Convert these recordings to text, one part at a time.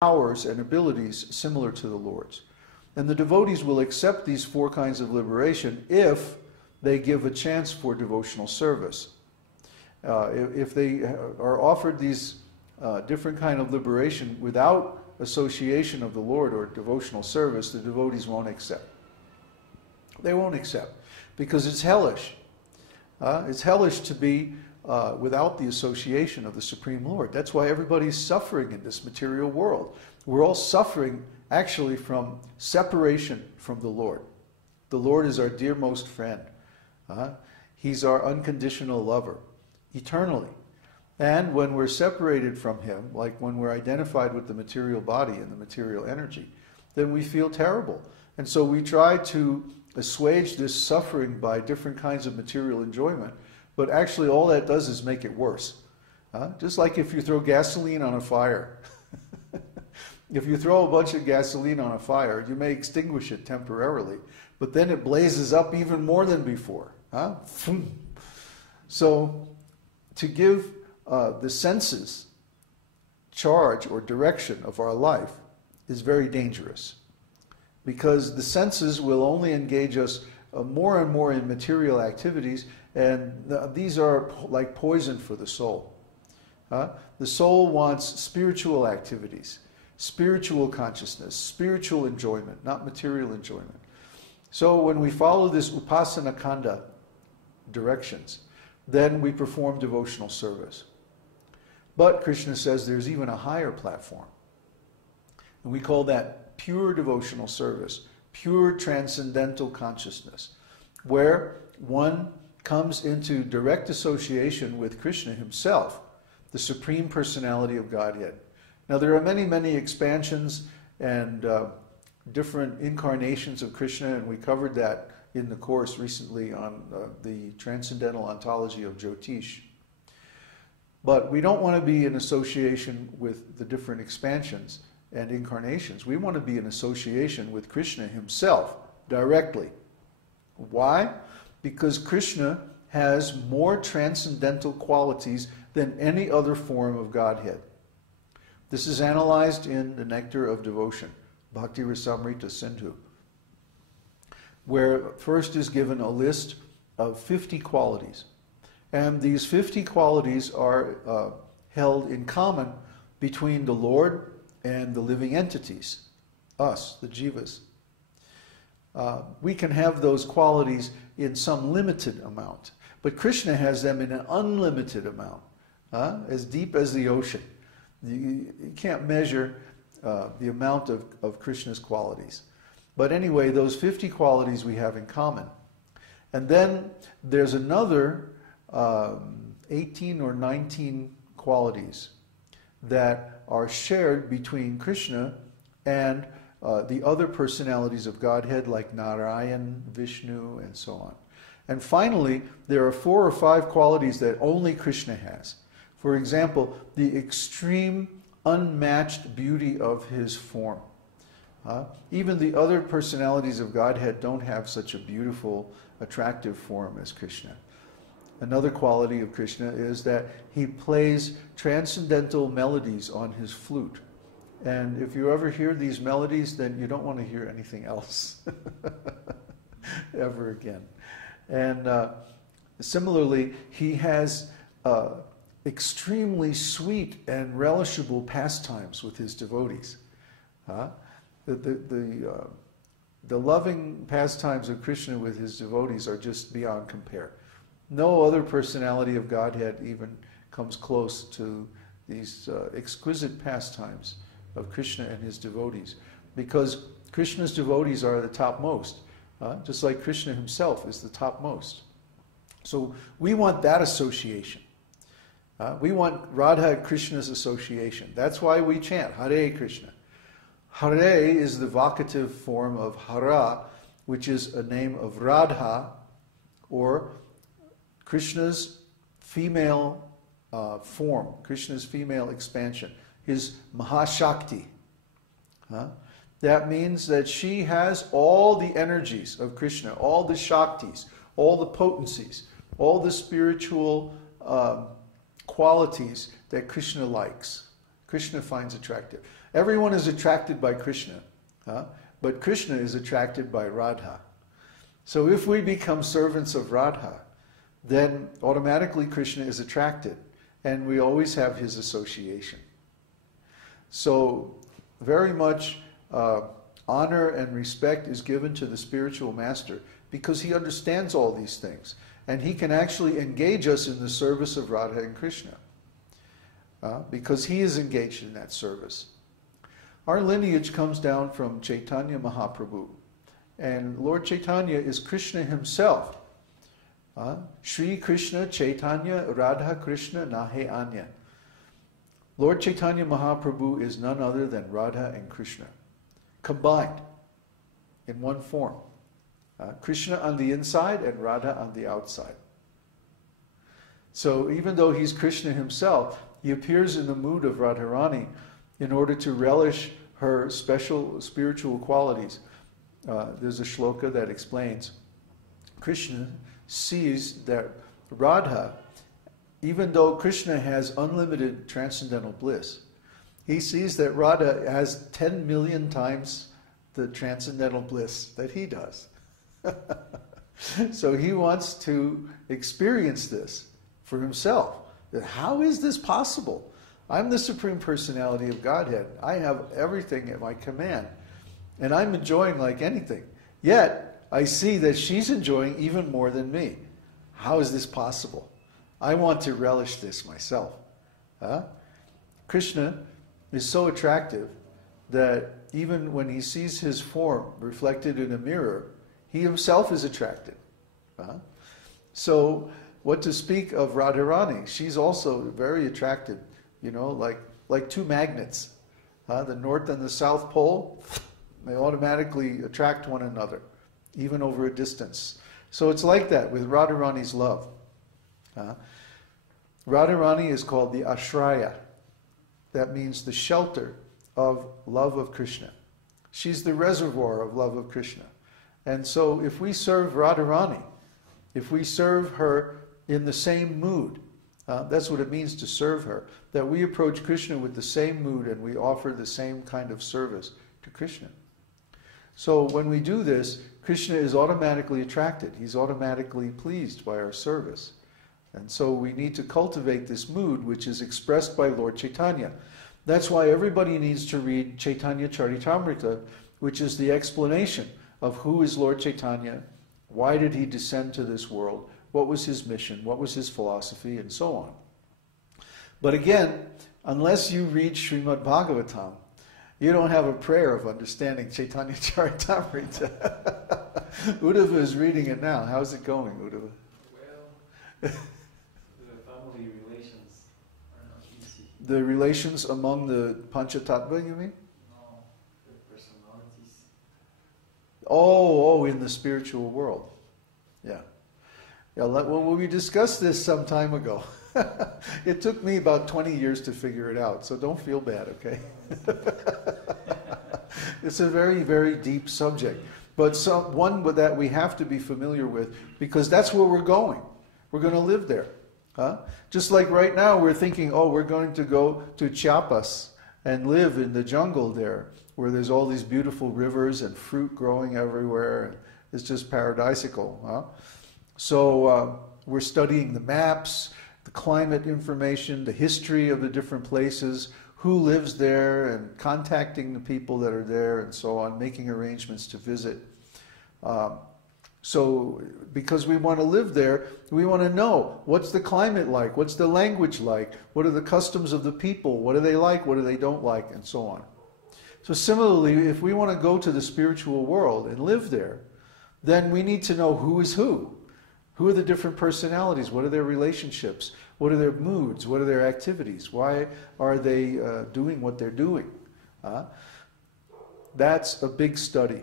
powers and abilities similar to the Lord's. And the devotees will accept these four kinds of liberation if they give a chance for devotional service. If they are offered these different kind of liberation without association of the Lord or devotional service, the devotees won't accept. They won't accept because it's hellish. It's hellish to be without the association of the Supreme Lord. That's why everybody's suffering in this material world. We're all suffering actually from separation from the Lord. The Lord is our dearmost friend. He's our unconditional lover, eternally. And when we're separated from Him, like when we're identified with the material body and the material energy, then we feel terrible. And so we try to assuage this suffering by different kinds of material enjoyment, but actually all that does is make it worse. Just like if you throw gasoline on a fire. If you throw a bunch of gasoline on a fire, you may extinguish it temporarily, but then it blazes up even more than before. So to give the senses charge or direction of our life is very dangerous, because the senses will only engage us more and more in material activities, and these are like poison for the soul. The soul wants spiritual activities, spiritual consciousness, spiritual enjoyment, not material enjoyment. So when we follow this upasana kanda directions, then we perform devotional service. But Krishna says there's even a higher platform. And we call that pure devotional service, pure transcendental consciousness, where one comes into direct association with Krishna Himself, the Supreme Personality of Godhead. Now there are many, many expansions and different incarnations of Krishna, and we covered that in the course recently on the Transcendental Ontology of Jyotish. But we don't want to be in association with the different expansions and incarnations. We want to be in association with Krishna Himself directly. Why? Because Krishna has more transcendental qualities than any other form of Godhead. This is analyzed in the Nectar of Devotion, Bhakti Rasamrita Sindhu, where first is given a list of 50 qualities. And these 50 qualities are held in common between the Lord and the living entities, us, the jivas. We can have those qualities in some limited amount, but Krishna has them in an unlimited amount, as deep as the ocean. You can't measure the amount of Krishna's qualities. But anyway, those 50 qualities we have in common. And then there's another 18 or 19 qualities that are shared between Krishna and the other personalities of Godhead, like Narayan, Vishnu, and so on. And finally, there are 4 or 5 qualities that only Krishna has. For example, the extreme unmatched beauty of His form. Even the other personalities of Godhead don't have such a beautiful, attractive form as Krishna. Another quality of Krishna is that He plays transcendental melodies on His flute. And if you ever hear these melodies, then you don't want to hear anything else ever again. And similarly, He has extremely sweet and relishable pastimes with His devotees. The loving pastimes of Krishna with His devotees are just beyond compare. No other personality of Godhead even comes close to these exquisite pastimes of Krishna and His devotees, because Krishna's devotees are the topmost, just like Krishna Himself is the topmost. So we want that association. We want Radha Krishna's association. That's why we chant Hare Krishna. Hare is the vocative form of Hara, which is a name of Radha, or Krishna's female form, Krishna's female expansion, His Mahashakti. That means that she has all the energies of Krishna, all the Shaktis, all the potencies, all the spiritual qualities that Krishna likes, Krishna finds attractive. Everyone is attracted by Krishna, but Krishna is attracted by Radha. So if we become servants of Radha, then automatically Krishna is attracted, and we always have his association. So very much honor and respect is given to the spiritual master because he understands all these things, and he can actually engage us in the service of Radha and Krishna because he is engaged in that service. Our lineage comes down from Chaitanya Mahaprabhu, and Lord Chaitanya is Krishna himself. Shri Krishna Chaitanya Radha Krishna Nahe Anya. Lord Chaitanya Mahaprabhu is none other than Radha and Krishna, combined in one form. Krishna on the inside and Radha on the outside. So even though he's Krishna himself, he appears in the mood of Radharani in order to relish her special spiritual qualities. There's a shloka that explains Krishna sees that Radha, even though Krishna has unlimited transcendental bliss, he sees that Radha has 10 million times the transcendental bliss that he does. So he wants to experience this for himself. That how is this possible? I'm the Supreme Personality of Godhead. I have everything at my command, and I'm enjoying like anything. Yet, I see that she's enjoying even more than me. How is this possible? I want to relish this myself. Krishna is so attractive that even when he sees his form reflected in a mirror, he himself is attracted. So, what to speak of Radharani? She's also very attractive, like two magnets. The North and the South Pole, they automatically attract one another, even over a distance. So it's like that with Radharani's love. Radharani is called the Ashraya. That means the shelter of love of Krishna. She's the reservoir of love of Krishna. And so if we serve Radharani, if we serve her in the same mood, that's what it means to serve her, that we approach Krishna with the same mood and we offer the same kind of service to Krishna. So when we do this, Krishna is automatically attracted. He's automatically pleased by our service. And so we need to cultivate this mood which is expressed by Lord Chaitanya. That's why everybody needs to read Chaitanya Charitamrita, which is the explanation of who is Lord Chaitanya, why did he descend to this world, what was his mission, what was his philosophy, and so on. But again, unless you read Srimad Bhagavatam, you don't have a prayer of understanding Chaitanya Charitamrita. Uddhava is reading it now. How's it going, Uddhava? Well, the family relations are not easy. The relations among the Panchatattva, you mean? No, the personalities. Oh, in the spiritual world. Yeah. Well, we discussed this some time ago. It took me about 20 years to figure it out, so don't feel bad, okay? It's a very, very deep subject, but one that we have to be familiar with because that's where we're going. We're going to live there. Just like right now we're thinking, we're going to go to Chiapas and live in the jungle there, where there's all these beautiful rivers and fruit growing everywhere. And it's just paradisical. So we're studying the maps, the climate information, the history of the different places, who lives there, and contacting the people that are there and so on, making arrangements to visit. So because we want to live there, we want to know what's the climate like, what's the language like, what are the customs of the people, what do they like, what do they don't like, and so on. So similarly, if we want to go to the spiritual world and live there, then we need to know who is who. Who are the different personalities? What are their relationships? What are their moods? What are their activities? Why are they doing what they're doing? That's a big study,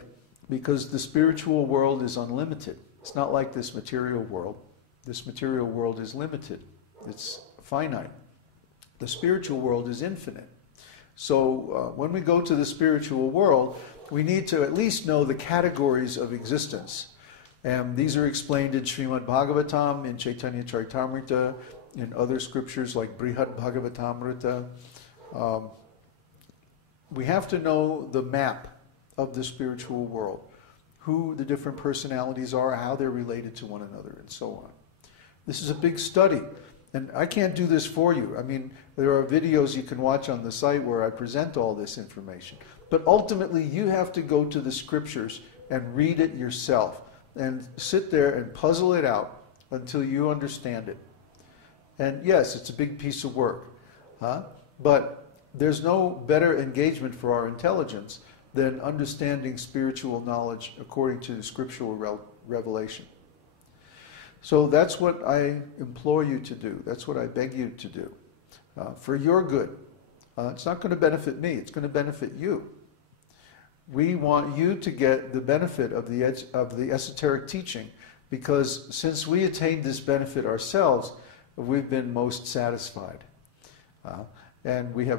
because the spiritual world is unlimited. It's not like this material world. This material world is limited. It's finite. The spiritual world is infinite. So when we go to the spiritual world, we need to at least know the categories of existence. And these are explained in Srimad Bhagavatam, in Chaitanya Charitamrita, in other scriptures like Brihad Bhagavatamrita. we have to know the map of the spiritual world, who the different personalities are, how they're related to one another, and so on. This is a big study, and I can't do this for you. I mean, there are videos you can watch on the site where I present all this information. But ultimately, you have to go to the scriptures and read it yourself, and sit there and puzzle it out until you understand it. And yes, it's a big piece of work, but there's no better engagement for our intelligence than understanding spiritual knowledge according to scriptural revelation. So that's what I implore you to do. That's what I beg you to do. For your good. It's not going to benefit me. It's going to benefit you. We want you to get the benefit of the esoteric teaching, because since we attained this benefit ourselves, we've been most satisfied. And we have